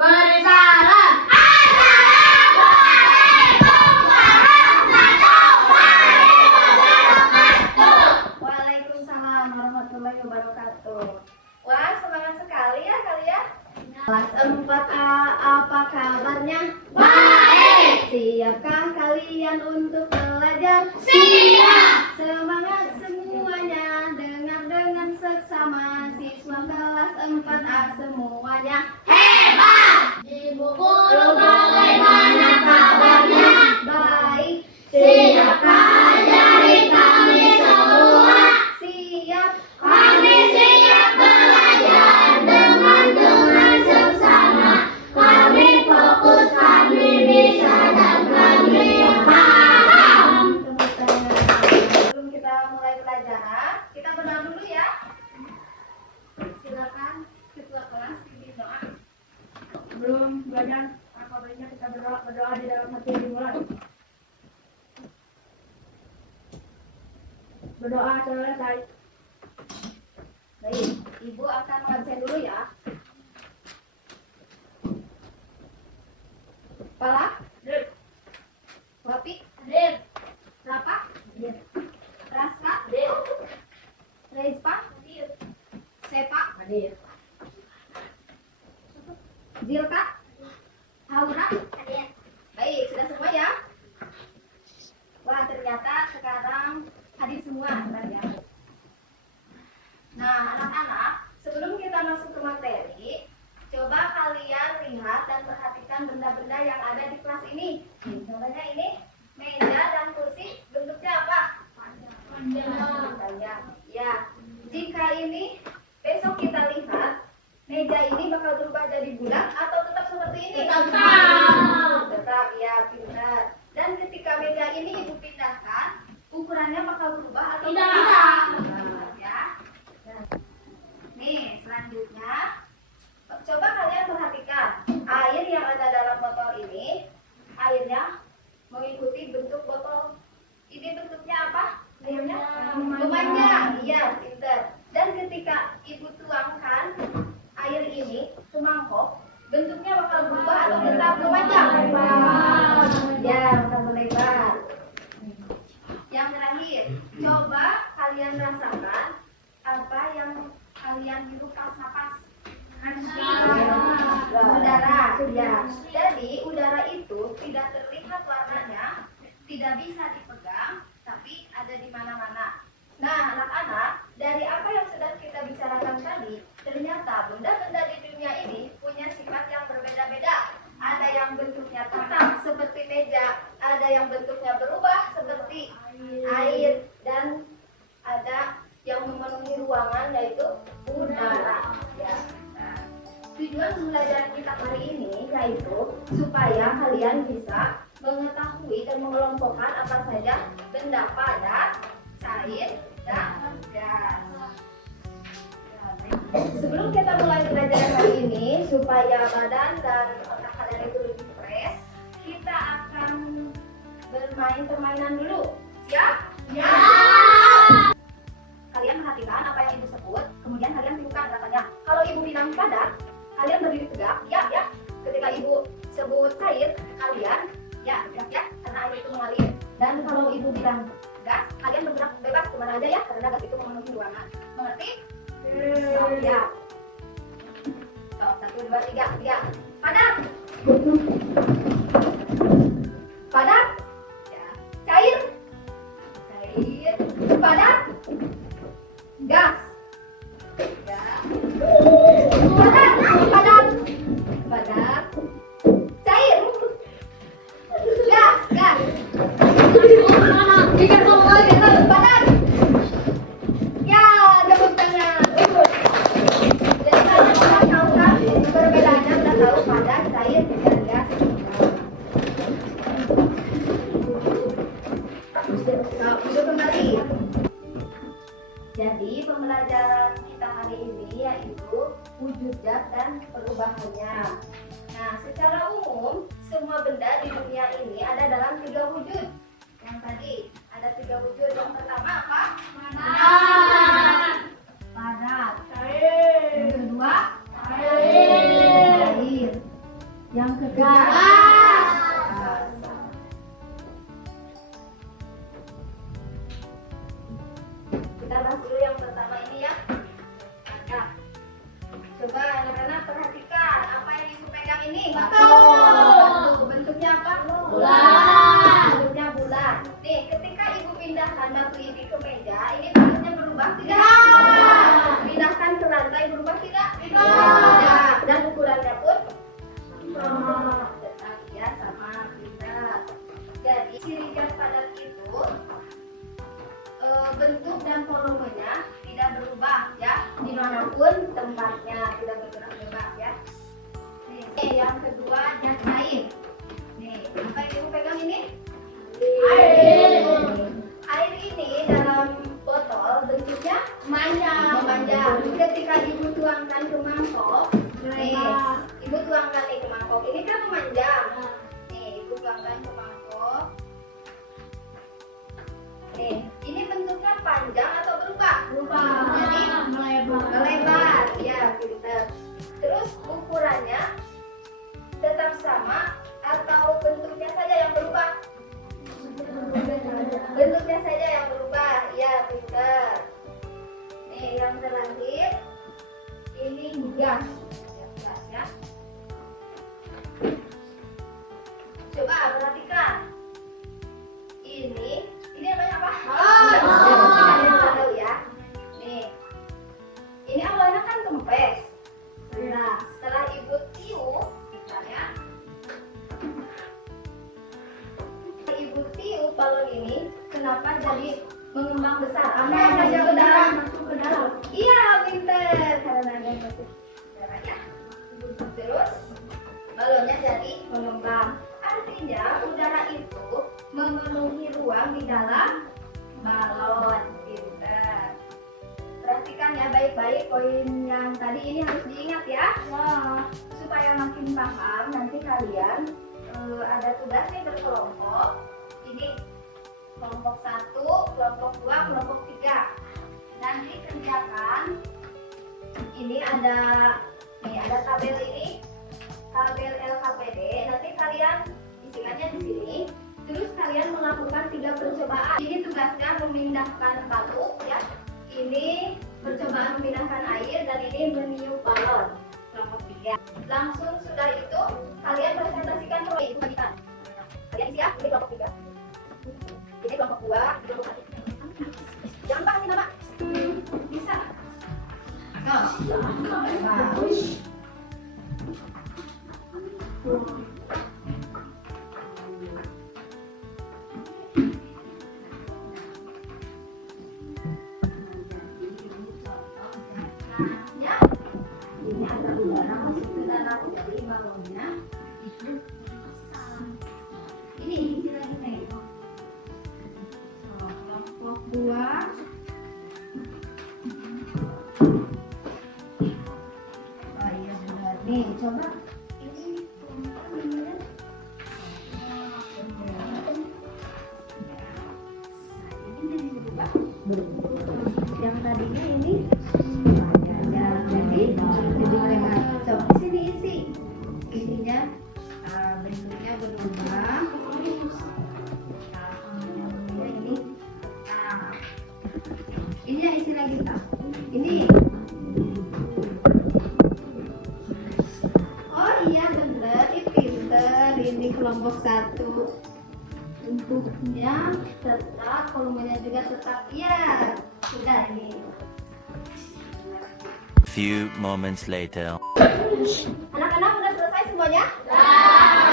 bersalam. Assalamualaikum warahmatullahi wabarakatuh. Waalaikumsalam warahmatullahi wabarakatuh. Wah, semangat sekali ya kalian. Kelas 4A, apa kabarnya? Baik. Siapkah kalian untuk belajar? Siap. Semangat semuanya, dengar dengan seksama. Siswa kelas 4A semuanya Hebat. Ibu guru bagaimana kabarnya? baik. Siapkah ajari kami semua? Siap. Kami siap belajar dengan seksama. Kami fokus, kami bisa, dan kami paham. Tepuk tangan. Sebelum kita mulai pelajaran, kita berdoa dulu ya. Silakan ketua kelas pimpin doa. Sebelum belajar, apa baiknya kita berdoa di dalam hati dimulai. Berdoa selesai. Baik, Ibu akan mengabsen dulu ya. Pala, Hadir. Wapi, Hadir. Rapa, Hadir. Raska, Hadir. Reispa, Sepa, Hadir. Zilka, Haura. Hadir. Baik, sudah semua ya? Wah, ternyata sekarang hadir semua. Benar ya? Nah, anak-anak, sebelum kita masuk ke materi, coba kalian lihat dan perhatikan benda-benda yang ada di kelas ini. Contohnya ini, meja dan kursi bentuknya apa? Panjang. Ya, jika ini besok kita lihat, meja ini bakal berubah jadi bulat atau tetap seperti ini? Tetap, ya, pintar. Dan ketika meja ini ibu pindahkan, ukurannya bakal berubah atau Tidak. Nah, ya. Nah, nih, selanjutnya, coba kalian perhatikan air yang ada dalam botol ini, airnya mengikuti bentuk botol. Ini bentuknya apa? Airnya memanjang. Iya, pintar. Dan ketika ibu tuangkan air ini ke mangkok, bentuknya bakal berubah atau tetap memanjang? Ya, bakal melebar. Yang terakhir, coba kalian rasakan apa yang kalian hirup pas napas. Udara, ya. Jadi udara itu tidak terlihat warnanya, tidak bisa dipegang, tapi ada di mana-mana. Nah, anak-anak, dari apa yang sudah kita bicarakan tadi, ternyata benda-benda di dunia ini punya sifat yang berbeda-beda. Ada yang bentuknya tetap seperti meja, ada yang bentuknya berubah seperti air, dan ada yang memenuhi ruangan yaitu udara. Ya. Nah, tujuan pembelajaran kita hari ini yaitu supaya kalian bisa mengetahui dan mengelompokkan apa saja benda padat, cair, dan gas. Sebelum kita mulai belajar hari ini, supaya badan dan otak kalian itu lebih fresh, kita akan bermain permainan dulu. Siap? Ya. Kalian perhatikan apa yang ibu sebut, kemudian kalian tirukan gerakannya. Kalau ibu bilang padat, kalian berdiri tegak, ya, ya. Ketika ibu sebut cair, kalian ya tegak ya, karena air itu mengalir. Dan kalau ibu bilang gas, kalian bergerak bebas kemana aja ya, karena gas itu memenuhi ruangan. Mengerti? Ya. So, 1, 2, 3, 3. Padat. Padat. Ya. Cair. Cair. Padat. Gas. Ya. Padat. Padat. Padat. Cair. Gas. Gas. Padat. Ya, tepuk tangan. Jadi kalian sudah tahu kan perbedaannya, sudah tahu padat, cair, dan gas. Duduk kembali. Jadi pembelajaran kita hari ini yaitu wujud zat dan perubahannya. Nah, secara umum semua benda di dunia ini ada dalam 3 wujud. Yang tadi ada 3 wujud. Yang pertama apa? Padat. Yang kedua? Cair. kita bahas dulu yang pertama ini ya. Nah, coba anak-anak perhatikan apa yang ibu pegang ini. Batu. Bentuknya apa? Bulat. Bentuknya bulat. Nih, ketika ibu pindahkan batu ini ke meja, ini bentuknya berubah tidak? Pindahkan ke lantai berubah tidak? Tidak. Dan ukurannya pun tetap ya sama tidak. Jadi ciri gas padat itu bentuk dan volumenya tidak berubah ya, dimanapun tempatnya, tidak bergerak bebas ya. Nih, yang kedua jas air. Nih, apa yang ibu pegang ini? Air. Air ini dalam botol bentuknya memanjang. Ketika ibu tuangkan ke mangkok, nih, ibu tuangkan nih ke mangkok. Ini kan memanjang. Nih, ibu tuangkan ke mangkok. Nih, ini bentuknya panjang atau berubah? Jadi melebar. Ya, pintar. Terus ukurannya tetap sama atau bentuknya saja yang berubah? Bentuknya saja yang berubah. Ya, pintar. Nih, yang terakhir ini gas. Gas ya. Coba perhatikan. Ini namanya apa? Kalian tahu ya. Nih, ini awalnya kan kempes. Nah, setelah ibu tiup, misalnya, ibu tiup balon ini, kenapa jadi mengembang besar? Apa yang masuk ke dalam? Iya, pintar. Karena ada yang masuk ke dalamnya. Terus, balonnya jadi mengembang. Artinya, udara itu memenuhi ruang di dalam balon. Pintar. Perhatikan ya baik-baik poin yang tadi ini harus diingat ya. Supaya makin paham nanti kalian ada tugas nih berkelompok. Ini kelompok 1, kelompok 2, kelompok 3. Nanti kerjakan. Ini ada tabel ini. Tabel LKPD. Nanti kalian isikannya di sini. Terus kalian melakukan 3 percobaan. Ini tugasnya memindahkan batu ya. Ini percobaan memindahkan air dan ini meniup balon. Kelompok 3. Langsung sudah itu kalian presentasikan proyek itu bagikan. Kalian isi ya. Ini kelompok 3. Ini kelompok 2, kelompok 1. Jangan lupa kasih nama. Bisa. Ya, ini ada udara masuk ke dalam dari balonnya. Ini isi lagi nih. Kelompok 2. Oh iya benar. Nih coba. Ini yang tadinya ini jadi lewat coba sini isi isinya bentuknya berubah. Ini yang isi lagi tak ini. Oh iya bener, ini pinter. Ini kelompok 1 bentuknya tetap, volumenya juga tetap. Iya sudah ini. Few moments later. Anak-anak udah selesai semuanya?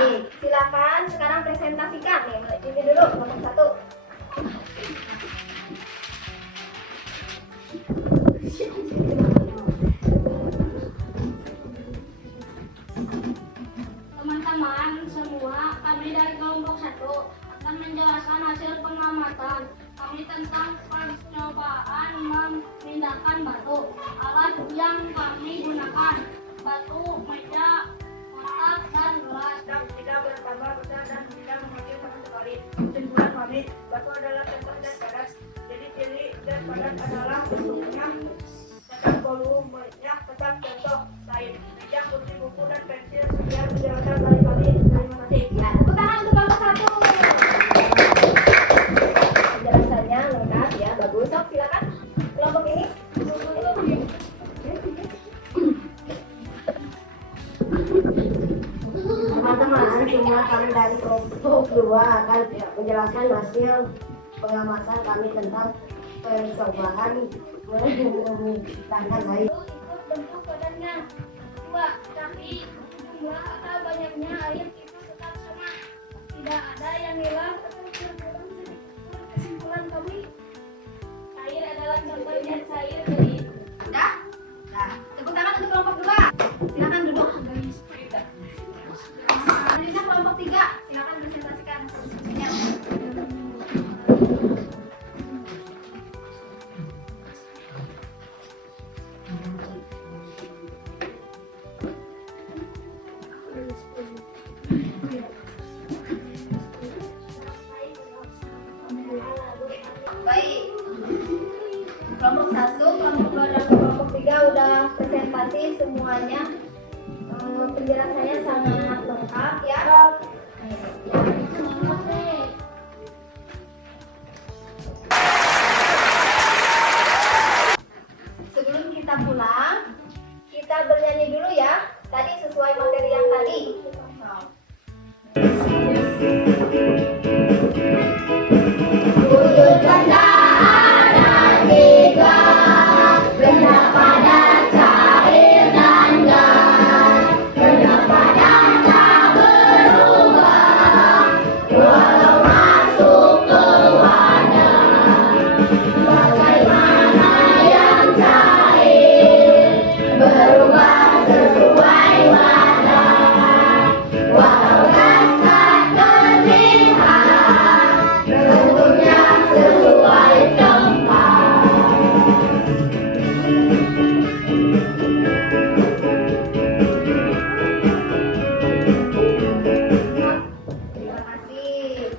Nih, silakan sekarang presentasikan nih. Ini dulu kelompok 1. Teman-teman semua, kami dari kelompok 1 akan menjelaskan hasil pengamatan kami tentang percobaan memindahkan batu. Alat yang kami gunakan: batu, meja, kotak, dan gelas. Tidak bertambah besar dan tidak mengecil sama sekali. Kesimpulan kami, batu adalah contoh dan padat. Jadi ciri dan padat adalah bentuknya tetap, volumenya tetap, contoh lain. Meja, kursi, buku, dan pensil. Sekian penjelasan dari kami. Terima kasih. Ya, tepuk tangan untuk kelompok 1. Penjelasannya lengkap ya, bagus. Sok silakan. Kelompok ini? Teman-teman, semua kami dari kelompok 2 akan menjelaskan hasil pengamatan kami tentang percobaan menciptakan air. Itu bentuk badannya. 2. Tapi jumlah atau banyaknya air itu tetap sama. Tidak ada yang hilang atau berkurang sedikit pun. Kesimpulan kami, air adalah contohnya cair jadi Udah? Nah, tepuk tangan untuk kelompok 2. Silakan duduk. Selanjutnya kelompok 3. Silakan presentasikan solusinya. Baik. Kelompok 1, kelompok 2, dan kelompok 3 udah presentasi semuanya. Penjelasannya sangat lengkap ya. Sebelum kita pulang, kita bernyanyi dulu ya. Tadi sesuai materi yang tadi. Wujud benda ada 3, benda padat, cair, dan gas. Benda padat tak berubah walau masuk ke wadah. Bagaimana yang cair berubah sesuai wadah, walau gas tak terlihat bentuknya sesuai tempat. Terima kasih.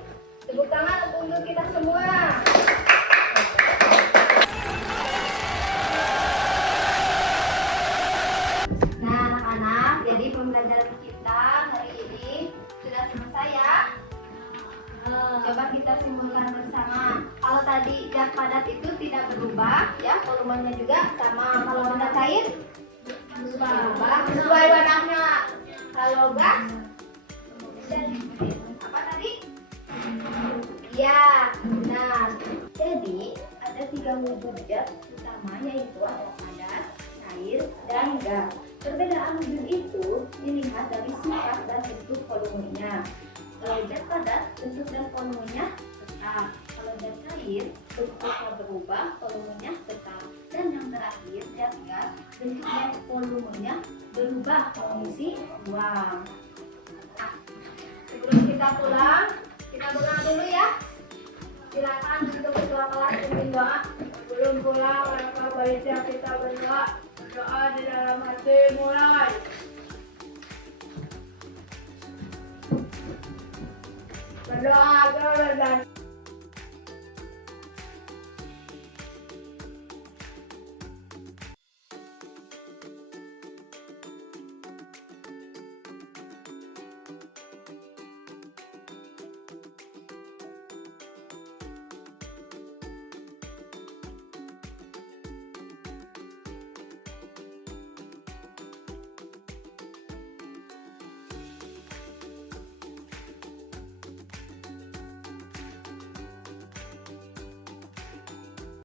Tepuk tangan untuk kita semua. Nah, anak-anak, jadi pembelajaran kita hari ini sudah selesai ya. Coba kita simpulkan bersama. Kalau tadi gas padat itu tidak berubah, ya, volumenya juga sama. Kalau benda cair berubah sesuai wadahnya. Kalau gas apa tadi? Ya, benar. Jadi ada 3 wujud zat utama, yaitu ada padat, cair, dan gas. Perbedaan wujud itu dilihat dari sifat dan bentuk volumenya. Kalau zat padat, bentuk dan volumenya tetap. Kalau zat cair, bentuknya berubah, volumenya tetap. Dan yang terakhir, zat gas, bentuk dan volumenya berubah mengisi ruang. Nah, sebelum kita pulang, kita berdoa dulu ya. Silakan untuk ketua kelas pimpin doa. Belum pulang, maka baiknya kita berdoa. Doa di dalam hati mulai. Berdoa agar dan